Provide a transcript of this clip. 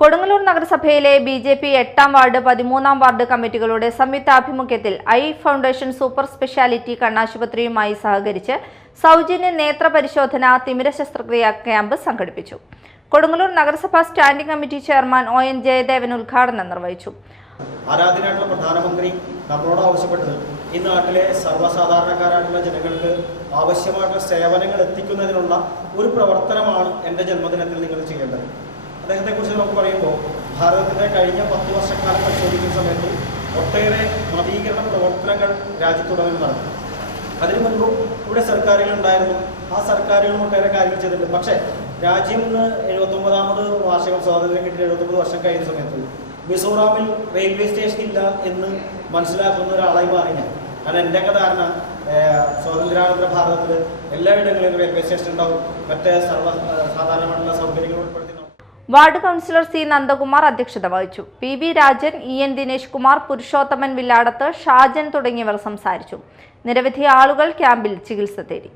കൊടുങ്ങല്ലൂർ നഗരസഭയിലെ B J P എട്ടാം ward പതിമൂന്നാം വാർഡ് കമ്മിറ്റികളുടെ സംയുക്താഭിമുഖ്യത്തിൽ ഐ ഫൗണ്ടേഷൻ സൂപ്പർ സ്പെഷ്യാലിറ്റി കണ്ണാശുപത്രിയുമായി സഹകരിച്ച് സൗജന്യ നേത്ര പരിശോധന തിമിര ശസ്ത്രക്രിയ ക്യാമ്പ് സംഘടിപ്പിച്ചു. കൊടുങ്ങല്ലൂർ നഗരസഭാ standing committee chairman O N Jayadevan ഉദ്ഘാടനം നിർവഹിച്ചു. പ്രധാനമന്ത്രി നമ്മളോട് ആവശ്യപ്പെട്ടത് ഈ നാട്ടിലെ സർവസാധാരണക്കാരായിട്ടുള്ള ജനങ്ങൾക്ക് ആവശ്യമായിട്ടുള്ള സേവനങ്ങൾ എത്തിക്കുന്നതിനുള്ള ഒരു പ്രവർത്തനമാണ് എന്റെ ജന്മദിനത്തിൽ നിങ്ങൾ ചെയ്യേണ്ടത്. അദ്ദേഹത്തെക്കുറിച്ച് നമുക്ക് പറയുമ്പോൾ ഭാരതത്തിന്റെ കഴിഞ്ഞ പത്ത് വർഷക്കാലം പരിശോധിക്കുന്ന സമയത്ത് ഒട്ടേറെ നവീകരണ പ്രവർത്തനങ്ങൾ രാജ്യത്തുടനീളം നടന്നു. അതിനു മുൻപും ഇവിടെ സർക്കാരുകൾ ഉണ്ടായിരുന്നു ആ സർക്കാരുകളും ഒട്ടേറെ കാര്യങ്ങൾ ചെയ്തിട്ടുണ്ട്. പക്ഷേ രാജ്യം ഇന്ന് എഴുപത്തൊമ്പതാമത് വാർഷികം സ്വാതന്ത്ര്യം കിട്ടിയ എഴുപത്തൊമ്പത് വർഷം കഴിയുന്ന സമയത്ത് മിസോറാമിൽ റെയിൽവേ സ്റ്റേഷൻ ഇല്ല എന്ന് മനസ്സിലാക്കുന്ന ഒരാളായി മാറി ഞാൻ കാരണം എന്റെയൊക്കെ ധാരണ സ്വാതന്ത്ര്യാനന്തര ഭാരതത്തിൽ എല്ലായിടങ്ങളിലും റെയിൽവേ സ്റ്റേഷൻ ഉണ്ടാവും. മറ്റേ സർവ സാധാരണമായിട്ടുള്ള സൗകര്യങ്ങൾ നമുക്ക് വാർഡ് കൗൺസിലർ സി നന്ദകുമാർ അധ്യക്ഷത വഹിച്ചു. P V Rajan E N Dinesh Kumar Purushothaman Villadath Shajan തുടങ്ങിയവർ സംസാരിച്ചു. നിരവധി ആളുകൾ ക്യാമ്പിൽ ചികിത്സ തേടി.